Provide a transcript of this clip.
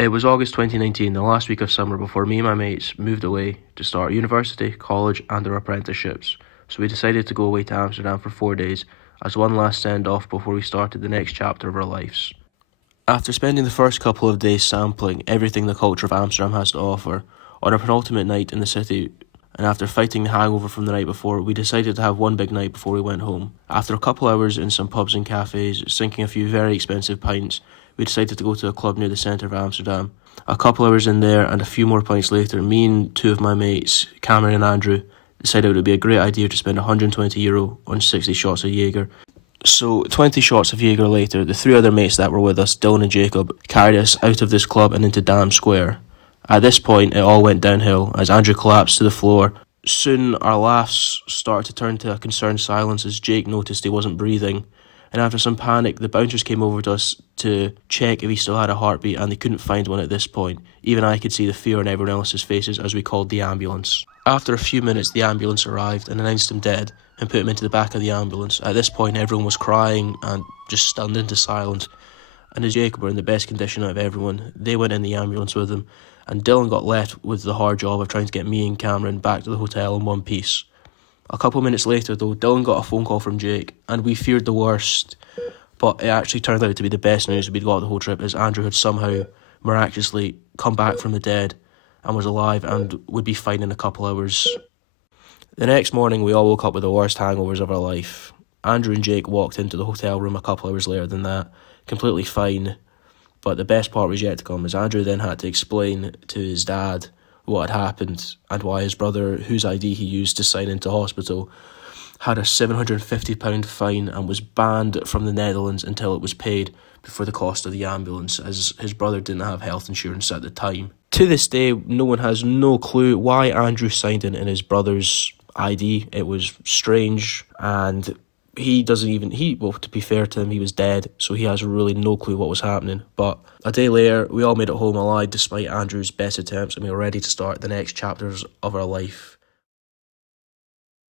It was August 2019, the last week of summer before me and my mates moved away to start university, college and our apprenticeships. So we decided to go away to Amsterdam for 4 days as one last send off before we started the next chapter of our lives. After spending the first couple of days sampling everything the culture of Amsterdam has to offer, on our penultimate night in the city, and after fighting the hangover from the night before, we decided to have one big night before we went home. After a couple hours in some pubs and cafes, sinking a few very expensive pints, we decided to go to a club near the centre of Amsterdam. A couple hours in there and a few more pints later, me and two of my mates, Cameron and Andrew, decided it would be a great idea to spend €120 on 60 shots of Jaeger. So 20 shots of Jaeger later, the three other mates that were with us, Dylan and Jacob, carried us out of this club and into Dam Square. At this point, it all went downhill as Andrew collapsed to the floor. Soon, our laughs started to turn to a concerned silence as Jake noticed he wasn't breathing. And after some panic, the bouncers came over to us to check if he still had a heartbeat, and they couldn't find one at this point. Even I could see the fear on everyone else's faces as we called the ambulance. After a few minutes, the ambulance arrived and announced him dead and put him into the back of the ambulance. At this point, everyone was crying and just stunned into silence. And as Jacob were in the best condition out of everyone, they went in the ambulance with him, and Dylan got left with the hard job of trying to get me and Cameron back to the hotel in one piece. A couple minutes later, though, Dylan got a phone call from Jake, and we feared the worst, but it actually turned out to be the best news we'd got the whole trip, as Andrew had somehow miraculously come back from the dead and was alive and would be fine in a couple hours. The next morning, we all woke up with the worst hangovers of our life. Andrew and Jake walked into the hotel room a couple hours later than that, completely fine, but the best part was yet to come, as Andrew then had to explain to his dad what had happened and why his brother, whose ID he used to sign into hospital, had a £750 fine and was banned from the Netherlands until it was paid before the cost of the ambulance, as his brother didn't have health insurance at the time. To this day, no one has no clue why Andrew signed in his brother's ID. It was strange, and he doesn't even, well, to be fair to him, he was dead, so he has really no clue what was happening. But a day later, we all made it home alive despite Andrew's best attempts, and we were ready to start the next chapters of our life.